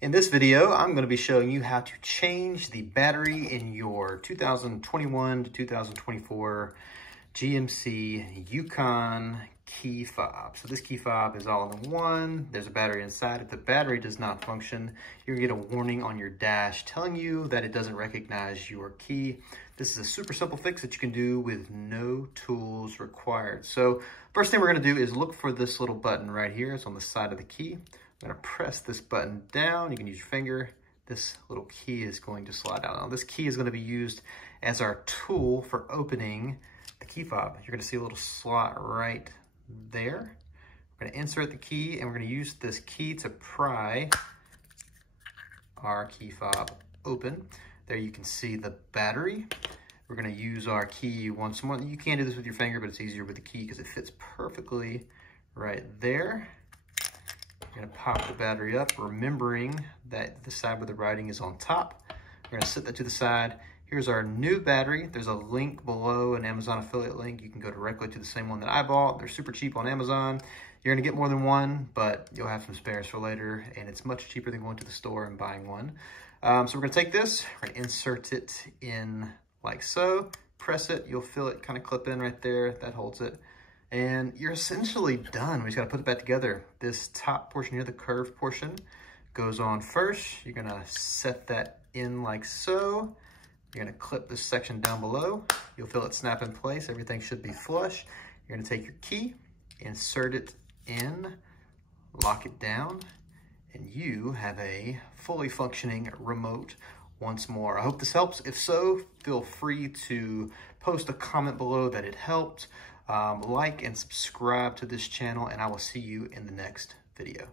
In this video, I'm going to be showing you how to change the battery in your 2021 to 2024 GMC Yukon key fob. So this key fob is all in one. There's a battery inside. If the battery does not function, you're going to get a warning on your dash telling you that it doesn't recognize your key. This is a super simple fix that you can do with no tools required. So first thing we're going to do is look for this little button right here. It's on the side of the key. I'm going to press this button down. You can use your finger. This little key is going to slide out. Now this key is going to be used as our tool for opening the key fob. You're going to see a little slot right there. We're going to insert the key and we're going to use this key to pry our key fob open. There you can see the battery. We're going to use our key once more. You can do this with your finger, but it's easier with the key because it fits perfectly right there. We're going to pop the battery up, remembering that the side where the writing is on top. We're going to set that to the side. Here's our new battery. There's a link below, an Amazon affiliate link. You can go directly to the same one that I bought. They're super cheap on Amazon. You're going to get more than one, but you'll have some spares for later, and it's much cheaper than going to the store and buying one. So we're going to take this, we're going to insert it in like so. Press it, you'll feel it kind of clip in right there. That holds it. And you're essentially done. We just got to put it back together. This top portion here, the curved portion, goes on first. You're going to set that in like so. You're going to clip this section down below. You'll feel it snap in place. Everything should be flush. You're going to take your key, insert it in, lock it down, and you have a fully functioning remote once more. I hope this helps. If so, feel free to post a comment below that it helped. Like and subscribe to this channel, and I will see you in the next video.